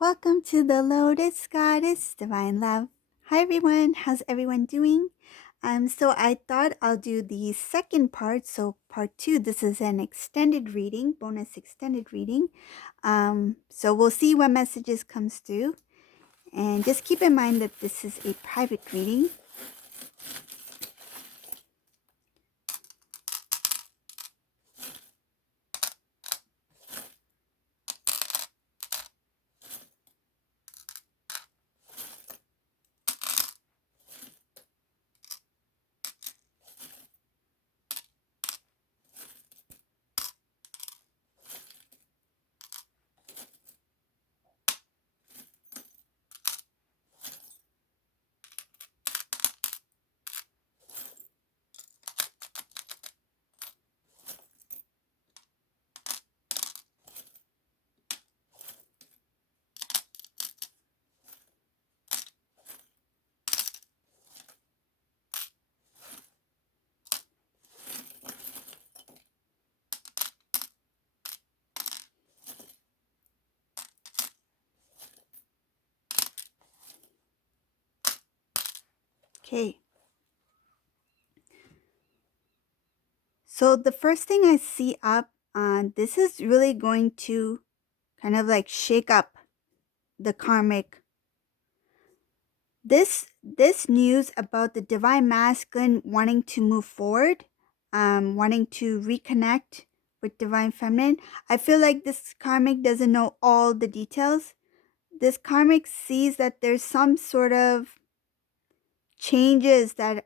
Welcome to the Lotus Goddess Divine Love. Hi everyone, how's everyone doing? So I thought I'll do the second part. So part two, this is an extended reading, bonus extended reading. So we'll see what messages comes through. And just keep in mind that this is a private reading. Okay. So the first thing I see up, this is really going to kind of like shake up the karmic. This news about the divine masculine wanting to move forward, wanting to reconnect with divine feminine. I feel like this karmic doesn't know all the details. This karmic sees that there's some sort of changes that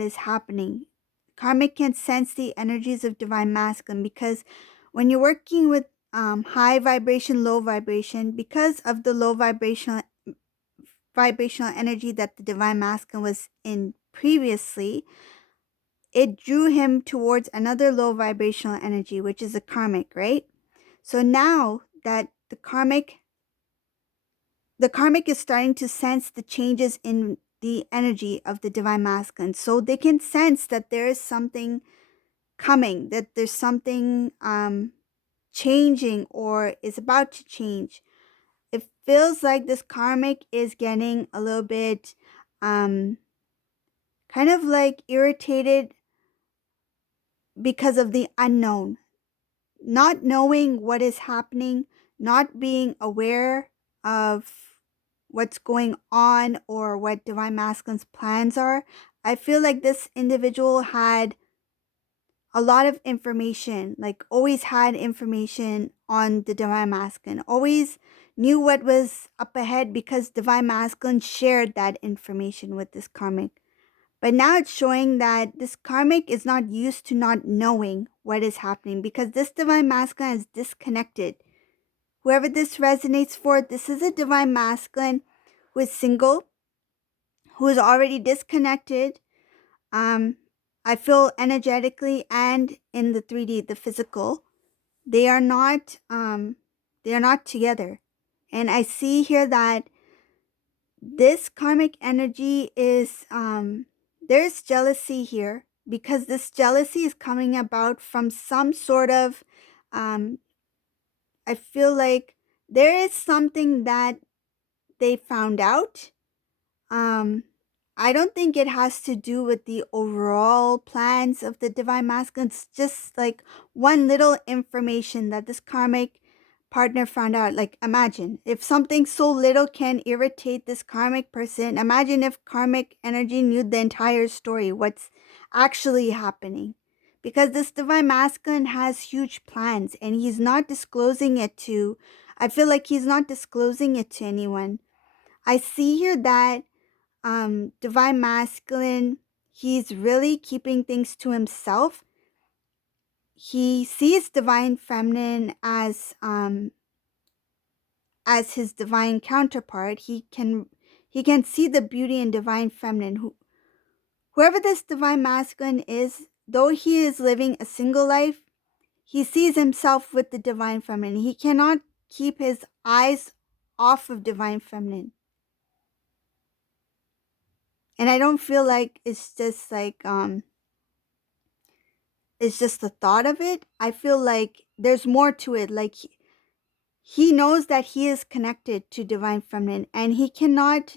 is happening. Karmic can sense the energies of divine masculine because when you're working with high vibration, low vibration, because of the low vibrational energy that the divine masculine was in previously, it drew him towards another low vibrational energy, which is a karmic, right? So now that the karmic is starting to sense the changes in the energy of the divine masculine. So they can sense that there is something coming, that there's something changing or is about to change. It feels like this karmic is getting a little bit kind of like irritated because of the unknown, not knowing what is happening, not being aware of what's going on or what divine masculine's plans are. I feel like this individual had a lot of information, like always had information on the divine masculine, always knew what was up ahead because divine masculine shared that information with this karmic. But now it's showing that this karmic is not used to not knowing what is happening because this divine masculine is disconnected. Whoever this resonates for, this is a divine masculine who is single, who is already disconnected. I feel energetically and in the 3D, the physical, they are not together. And I see here that this karmic energy is there's jealousy here because this jealousy is coming about from some sort of I feel like there is something that they found out. um I don't think it has to do with the overall plans of the divine masculine. It's just like one little information that this karmic partner found out. Like, imagine if something so little can irritate this karmic person. Imagine if karmic energy knew the entire story, what's actually happening. Because this divine masculine has huge plans and he's not disclosing it to, I feel like he's not disclosing it to anyone. I see here that divine masculine, he's really keeping things to himself. He sees divine feminine as his divine counterpart. He can see the beauty in divine feminine. Whoever this divine masculine is, though he is living a single life, he sees himself with the divine feminine. He cannot keep his eyes off of divine feminine. And I don't feel like it's just like it's just the thought of it. I feel like there's more to it. Like he knows that he is connected to divine feminine, and he cannot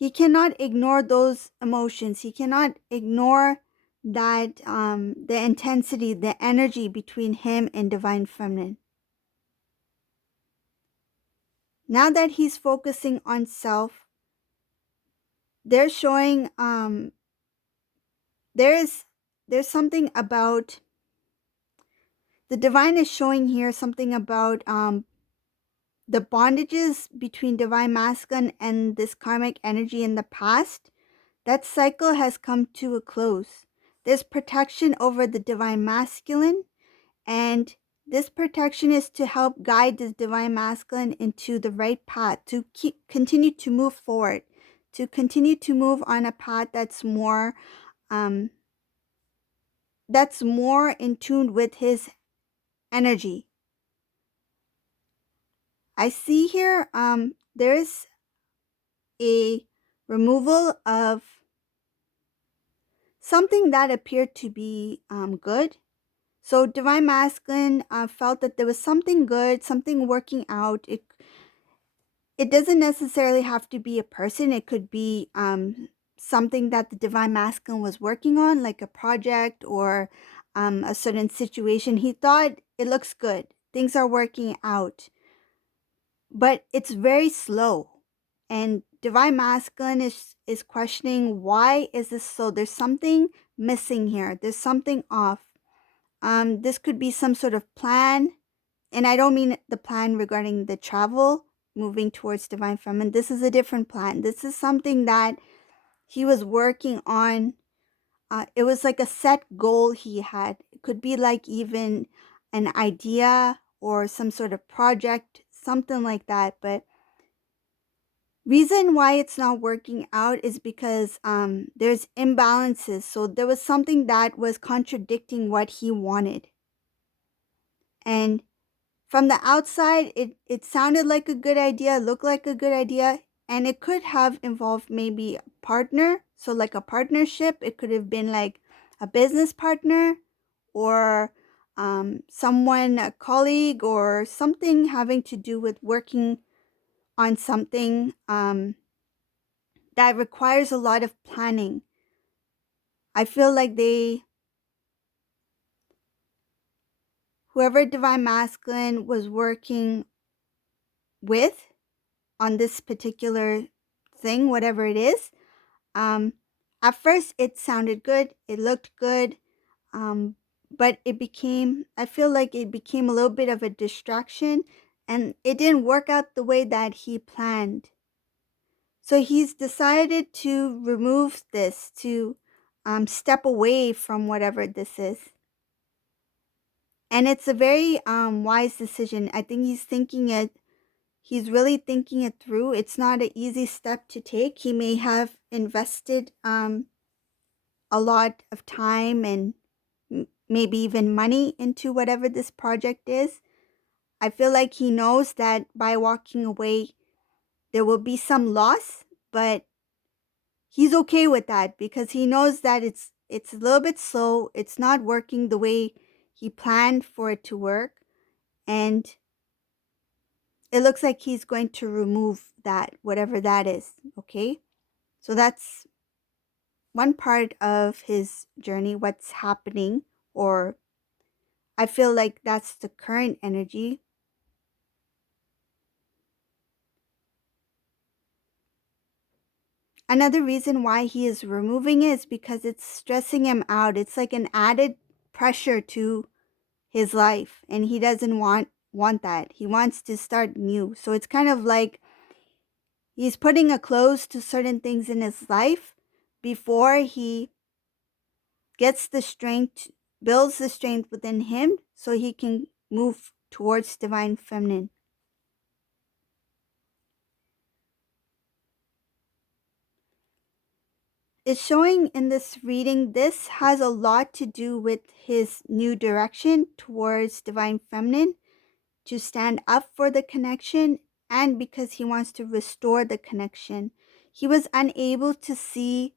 ignore those emotions. He cannot ignore that the intensity, the energy between him and divine feminine. Now that he's focusing on self, they're showing there's something about the divine is showing here something about the bondages between divine masculine and this karmic energy in the past. That cycle has come to a close. There's protection over the divine masculine, and this protection is to help guide this divine masculine into the right path, to continue to move forward, to continue to move on a path um, that's more in tune with his energy. I see here there is a removal of something that appeared to be good. So divine masculine felt that there was something good, something working out. It doesn't necessarily have to be a person. It could be something that the divine masculine was working on, like a project or a certain situation. He thought it looks good. Things are working out, but it's very slow. And divine masculine is questioning, why is this so? There's something missing here. There's something off. This could be some sort of plan, and I don't mean the plan regarding the travel, moving towards divine feminine. This is a different plan. This is something that he was working on. It was like a set goal he had. It could be like even an idea or some sort of project, something like that. But reason why it's not working out is because there's imbalances. So there was something that was contradicting what he wanted. And from the outside, it sounded like a good idea, looked like a good idea, and it could have involved maybe a partner. So like a partnership, it could have been like a business partner or someone, a colleague, or something having to do with working on something that requires a lot of planning. I feel like whoever divine masculine was working with on this particular thing, whatever it is, um, at first it sounded good, it looked good, but I feel like it became a little bit of a distraction, and it didn't work out the way that he planned. So he's decided to remove this, to step away from whatever this is. And it's a very wise decision. I think he's really thinking it through. It's not an easy step to take. He may have invested a lot of time and maybe even money into whatever this project is. I feel like he knows that by walking away, there will be some loss, but he's okay with that because he knows that it's a little bit slow. It's not working the way he planned for it to work, and it looks like he's going to remove that, whatever that is. Okay, so that's one part of his journey, what's happening, or I feel like that's the current energy. Another reason why he is removing it is because it's stressing him out. It's like an added pressure to his life, and he doesn't want that. He wants to start new. So it's kind of like he's putting a close to certain things in his life before he gets the strength, builds the strength within him so he can move towards divine feminine. It's showing in this reading, this has a lot to do with his new direction towards divine feminine, to stand up for the connection, and because he wants to restore the connection. He was unable to see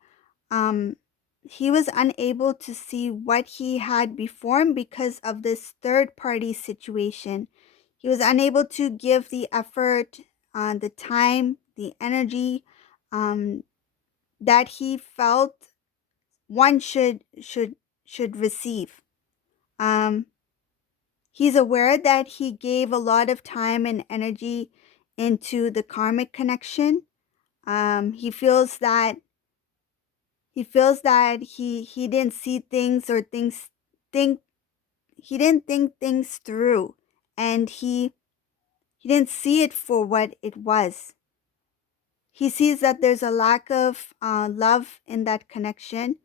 he was unable to see what he had before him because of this third party situation. He was unable to give the effort, the time, the energy, um, that he felt one should receive. Um, he's aware that he gave a lot of time and energy into the karmic connection. He feels that he didn't see things or things think he didn't think things through, and he didn't see it for what it was. He sees that there's a lack of love in that connection,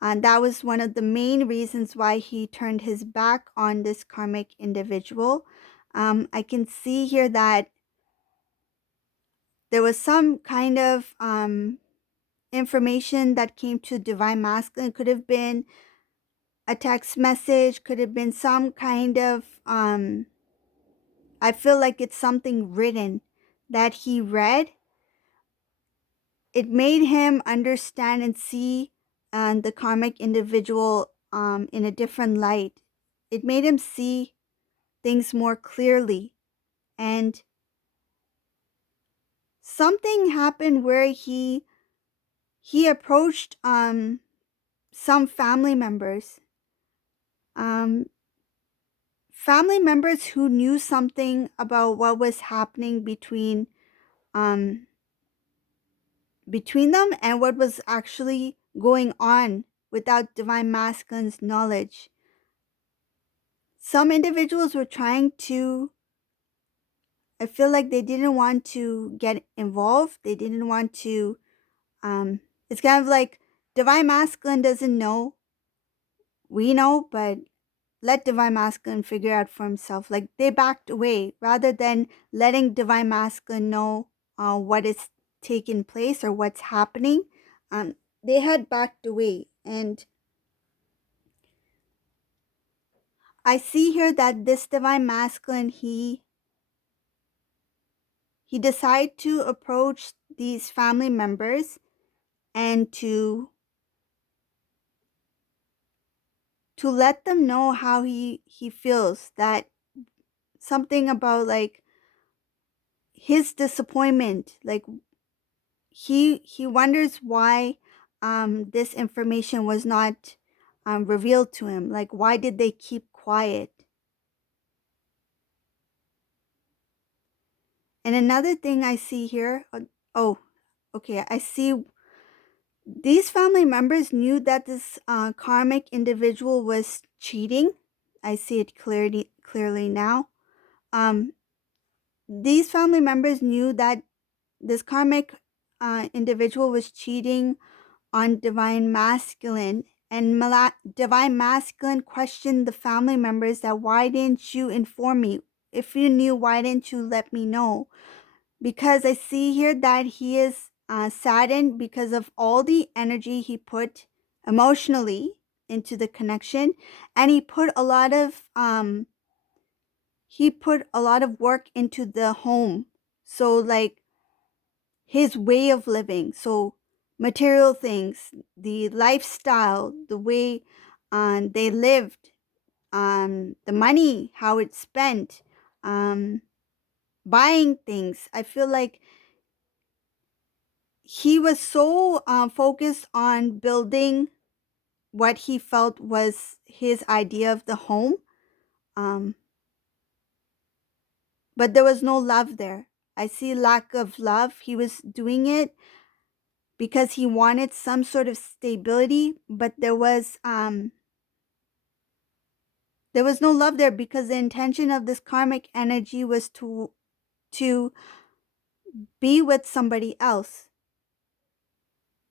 and that was one of the main reasons why he turned his back on this karmic individual. I can see here that there was some kind of information that came to divine masculine. It could have been a text message, could have been some kind of I feel like it's something written that he read. It made him understand and see the karmic individual in a different light. It made him see things more clearly. And something happened where he approached some um, family members who knew something about what was happening um, between them and what was actually going on without divine masculine's knowledge. Some individuals were trying to, I feel like they didn't want to get involved. They didn't want to, it's kind of like divine masculine doesn't know. We know, but let divine masculine figure out for himself. Like they backed away rather than letting divine masculine know what is taking place or what's happening. Um, they had backed away, and I see here that this divine masculine, he decided to approach these family members and to let them know how he feels, that something about like his disappointment, like he wonders why this information was not revealed to him. Like why did they keep quiet? And another thing I see here, oh, okay, I see these family members knew that this karmic individual was cheating. I see it clearly now. Um, these family members knew that this karmic individual was cheating on divine masculine, and divine masculine questioned the family members that why didn't you inform me? If you knew, why didn't you let me know? Because I see here that he is saddened because of all the energy he put emotionally into the connection, and he put a lot of work into the home. So like his way of living, so material things, the lifestyle, the way they lived, the money, how it's spent, um, buying things. I feel like he was so focused on building what he felt was his idea of the home, um, but there was no love there. I see lack of love. He was doing it because he wanted some sort of stability, but there was no love there because the intention of this karmic energy was to be with somebody else.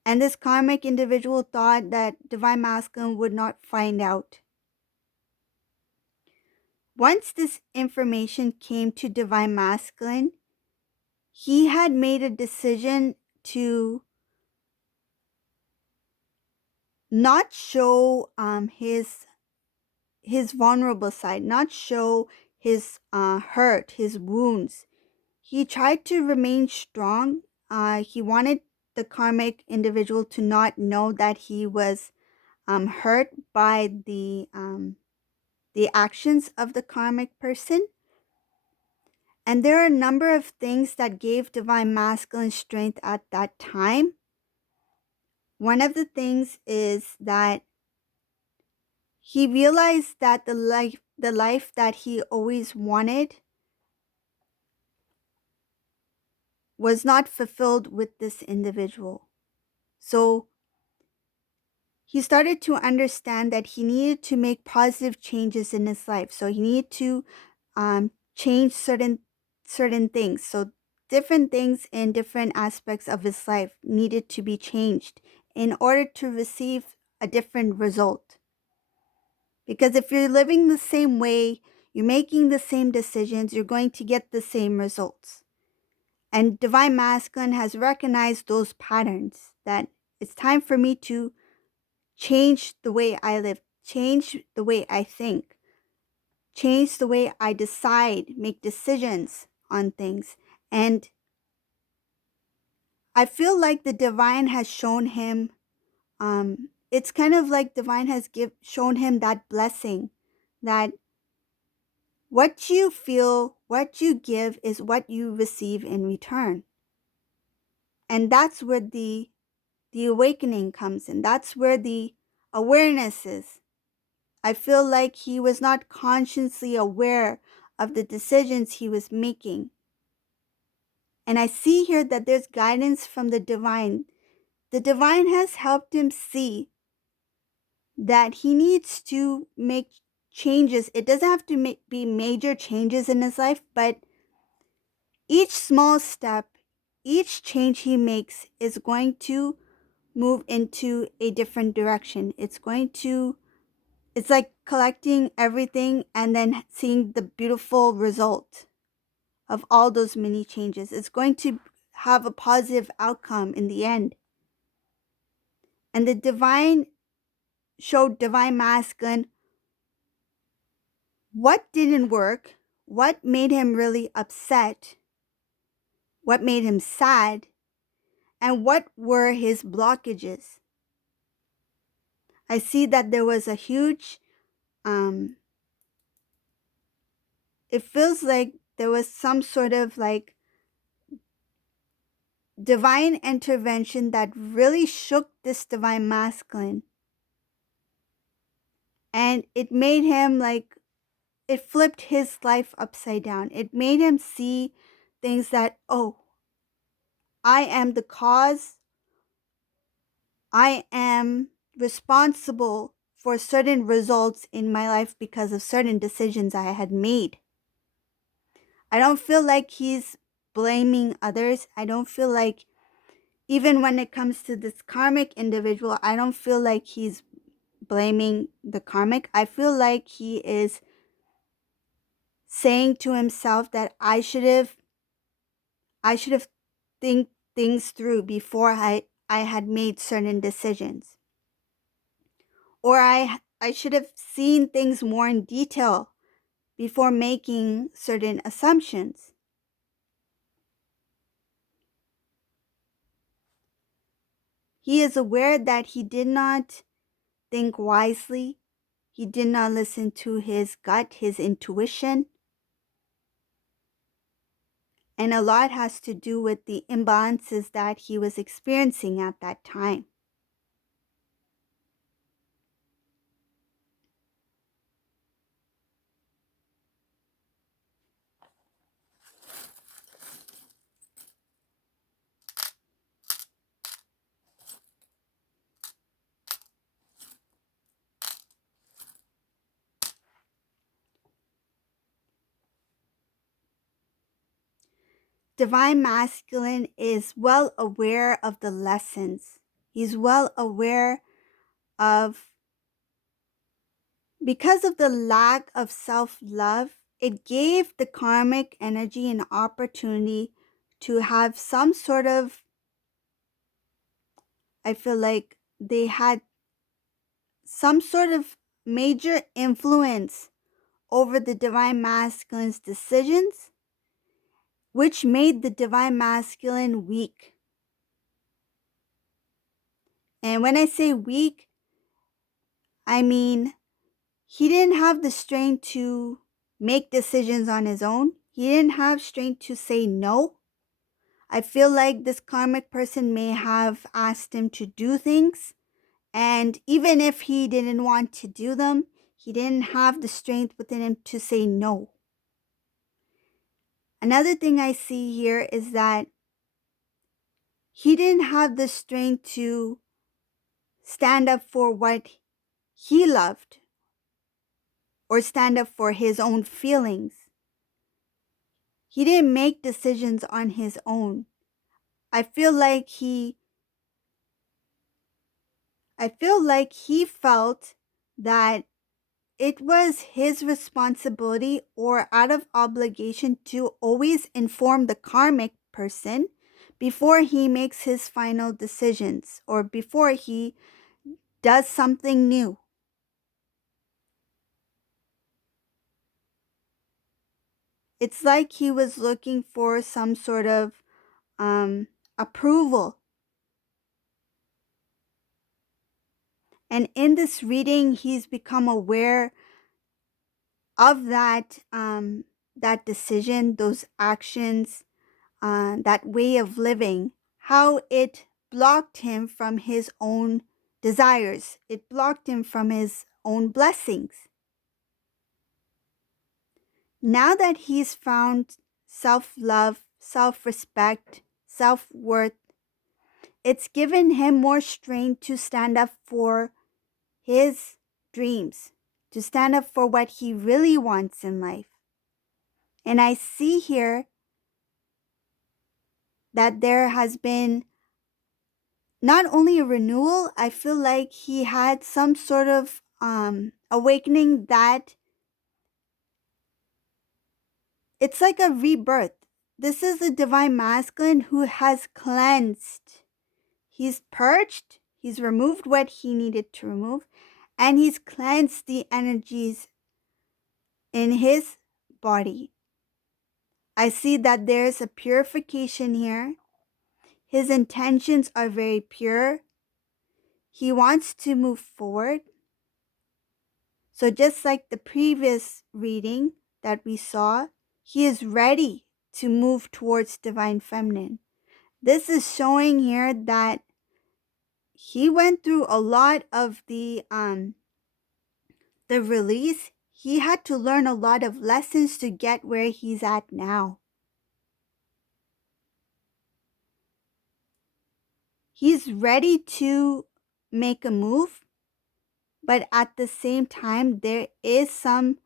And this karmic individual thought that divine masculine would not find out. Once this information came to divine masculine, he had made a decision to not show his vulnerable side, not show his hurt, his wounds. He tried to remain strong. He wanted the karmic individual to not know that he was hurt by the actions of the karmic person. And there are a number of things that gave divine masculine strength at that time. One of the things is that he realized that the life that he always wanted was not fulfilled with this individual. So he started to understand that he needed to make positive changes in his life. So he needed to change certain things. So different things in different aspects of his life needed to be changed in order to receive a different result. Because if you're living the same way, you're making the same decisions, you're going to get the same results. And Divine Masculine has recognized those patterns, that it's time for me to change the way I live, change the way I think, change the way I decide, make decisions on things. And I feel like the divine has shown him, it's kind of like divine has shown him that blessing, that what you feel, what you give is what you receive in return. And that's where the awakening comes in. That's where the awareness is. I feel like he was not consciously aware of the decisions he was making. And I see here that there's guidance from the divine. The divine has helped him see that he needs to make changes. It doesn't have to be major changes in his life, but each small step, each change he makes is going to move into a different direction. It's like collecting everything and then seeing the beautiful result of all those mini changes. It's going to have a positive outcome in the end. And the divine showed divine masculine what didn't work, what made him really upset, what made him sad, and what were his blockages. I see that there was a huge, it feels like there was some sort of like divine intervention that really shook this divine masculine. And it made him like, it flipped his life upside down. It made him see things that, oh, I am the cause. I am responsible for certain results in my life because of certain decisions I had made. I don't feel like he's blaming others. I don't feel like, even when it comes to this karmic individual, I don't feel like he's blaming the karmic. I feel like he is saying to himself that I should have think things through before I had made certain decisions. Or I should have seen things more in detail before making certain assumptions. He is aware that he did not think wisely. He did not listen to his gut, his intuition. And a lot has to do with the imbalances that he was experiencing at that time. Divine Masculine is well aware of the lessons. He's well aware of, because of the lack of self-love, it gave the karmic energy an opportunity to have some sort of, I feel like they had some sort of major influence over the Divine Masculine's decisions, which made the Divine Masculine weak. And when I say weak, I mean, he didn't have the strength to make decisions on his own. He didn't have strength to say no. I feel like this karmic person may have asked him to do things, and even if he didn't want to do them, he didn't have the strength within him to say no. Another thing I see here is that he didn't have the strength to stand up for what he loved or stand up for his own feelings. He didn't make decisions on his own. I feel like he felt that it was his responsibility or out of obligation to always inform the karmic person before he makes his final decisions or before he does something new. It's like he was looking for some sort of approval. And in this reading, he's become aware of that decision, those actions, that way of living, how it blocked him from his own desires. It blocked him from his own blessings. Now that he's found self-love, self-respect, self-worth, it's given him more strength to stand up for his dreams, to stand up for what he really wants in life. And I see here that there has been not only a renewal, I feel like he had some sort of awakening that it's like a rebirth. This is the divine masculine who has cleansed. He's purged, he's removed what he needed to remove, and he's cleansed the energies in his body. I see that there's a purification here. His intentions are very pure. He wants to move forward. So just like the previous reading that we saw, he is ready to move towards divine feminine. This is showing here that he went through a lot of the release. He had to learn a lot of lessons to get where he's at now. He's ready to make a move, but at the same time, there is some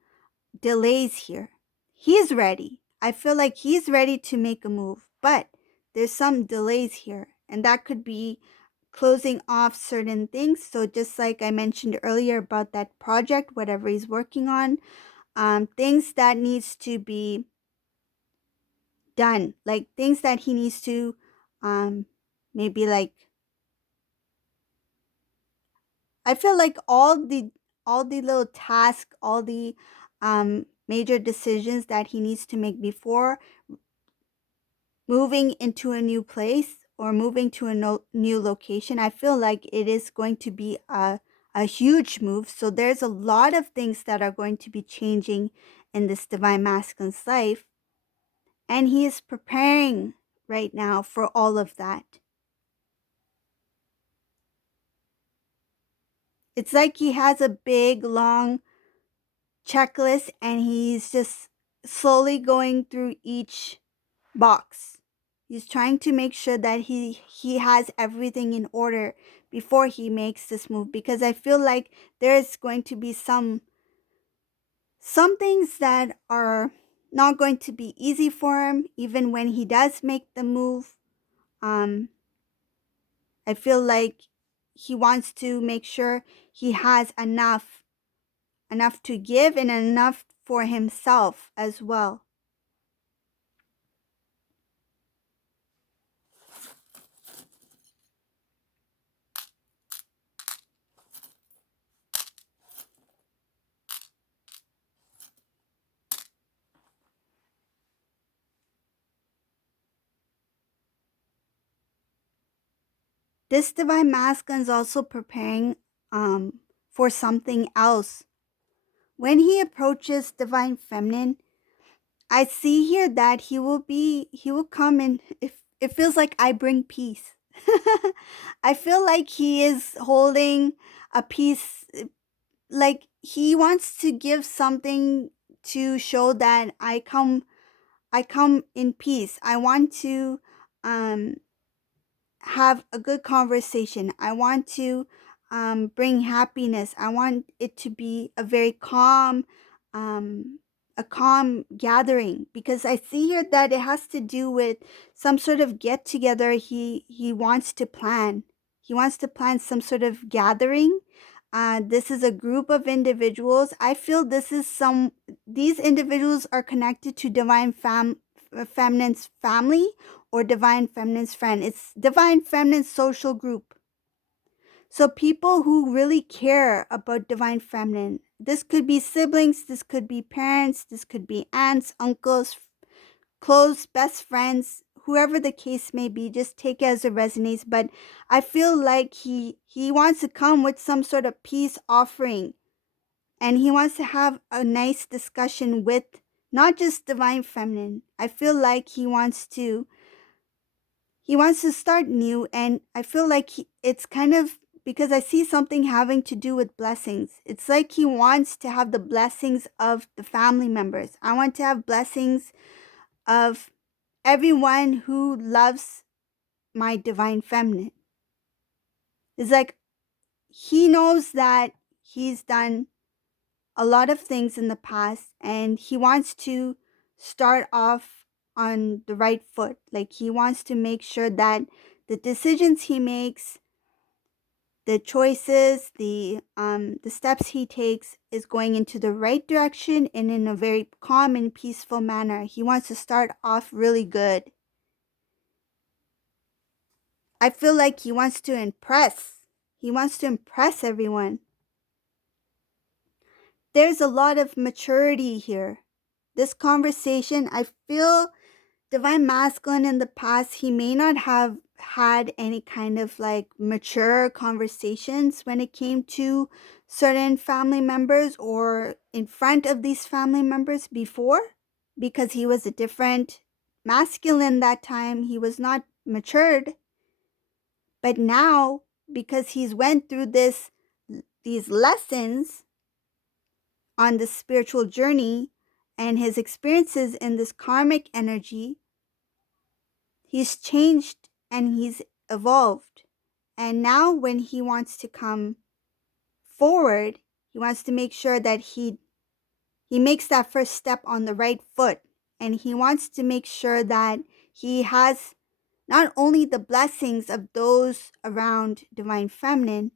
delays here. He's ready. I feel like he's ready to make a move, but there's some delays here, and that could be closing off certain things. So just like I mentioned earlier about that project, whatever he's working on, things that needs to be done, like things that he needs to maybe like I feel like all the little tasks, all the major decisions that he needs to make before moving into a new place or moving to a new location, I feel like it is going to be a huge move. So there's a lot of things that are going to be changing in this divine masculine's life. And he is preparing right now for all of that. It's like he has a big, long checklist and he's just slowly going through each box. He's trying to make sure that he has everything in order before he makes this move, because I feel like there's going to be some things that are not going to be easy for him even when he does make the move. I feel like he wants to make sure he has enough to give and enough for himself as well. This divine masculine is also preparing for something else. When he approaches divine feminine, I see here that he will come and it feels like I bring peace. I feel like he is holding a piece, like he wants to give something to show that I come in peace. I want to um have a good conversation. I want to bring happiness. I want it to be um, a calm gathering, because I see here that it has to do with some sort of get together. He wants to plan. He wants to plan some sort of gathering. This is a group of individuals. I feel these individuals are connected to feminine's family or divine feminine's friend. It's divine feminine's social group. So people who really care about divine feminine. This could be siblings, this could be parents, this could be aunts, uncles, close best friends, whoever the case may be. Just take it as it resonates. But I feel like he wants to come with some sort of peace offering, and he wants to have a nice discussion with not just divine feminine. I feel like he wants to start new, and I feel like it's kind of because I see something having to do with blessings. It's like he wants to have the blessings of the family members. I want to have blessings of everyone who loves my divine feminine. It's like he knows that he's done a lot of things in the past, and he wants to start off on the right foot. Like he wants to make sure that the decisions he makes, the choices, the steps he takes is going into the right direction and in a very calm and peaceful manner. He wants to start off really good. I feel like he wants to impress. He wants to impress everyone. There's a lot of maturity here. This conversation, I feel divine masculine in the past, he may not have had any kind of like mature conversations when it came to certain family members or in front of these family members before, because he was a different masculine that time. He was not matured. But now, because he's went through these lessons on the spiritual journey and his experiences in this karmic energy, he's changed and he's evolved. And now when he wants to come forward, he wants to make sure that he makes that first step on the right foot. And he wants to make sure that he has not only the blessings of those around divine feminine,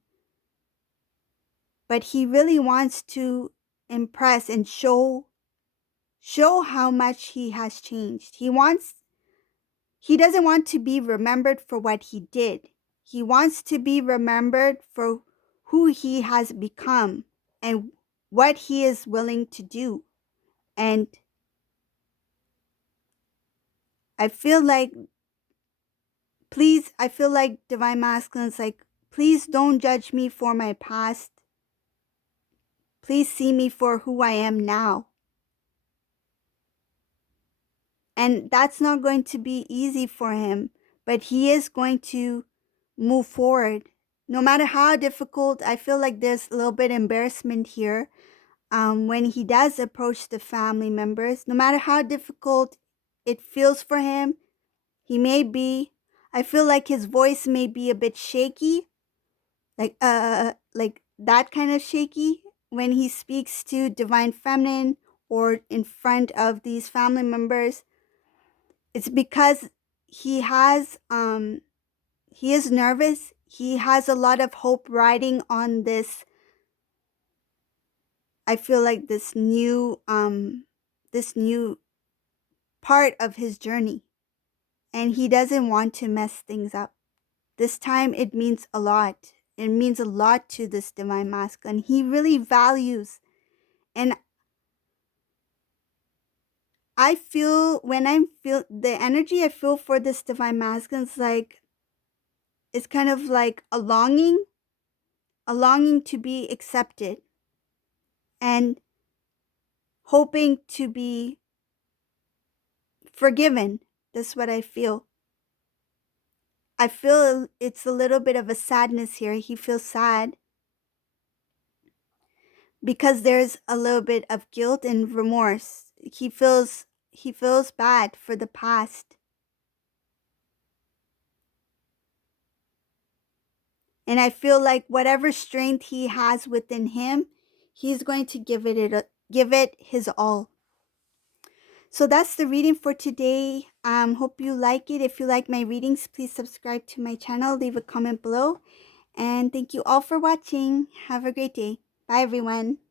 but he really wants to impress and show how much he has changed. He doesn't want to be remembered for what he did. He wants to be remembered for who he has become and what he is willing to do. And I feel like, I feel like divine masculine is like, please don't judge me for my past. Please see me for who I am now. And that's not going to be easy for him, but he is going to move forward. No matter how difficult, I feel like there's a little bit embarrassment here when he does approach the family members. No matter how difficult it feels for him, I feel like his voice may be a bit shaky, like that kind of shaky when he speaks to divine feminine or in front of these family members. It's because he has he is nervous. He has a lot of hope riding on this. I feel like this new part of his journey, and he doesn't want to mess things up. This time it means a lot. It means a lot to this divine masculine. He really values, and I feel when I feel the energy I feel for this divine masculine is like, it's kind of like a longing a longing to be accepted, and hoping to be forgiven. That's what I feel. I feel it's a little bit of a sadness here. He feels sad because there's a little bit of guilt and remorse. He feels bad for the past. And I feel like whatever strength he has within him, he's going to give it his all. So that's the reading for today. Hope you like it. If you like my readings, please subscribe to my channel, leave a comment below. And thank you all for watching. Have a great day. Bye, everyone.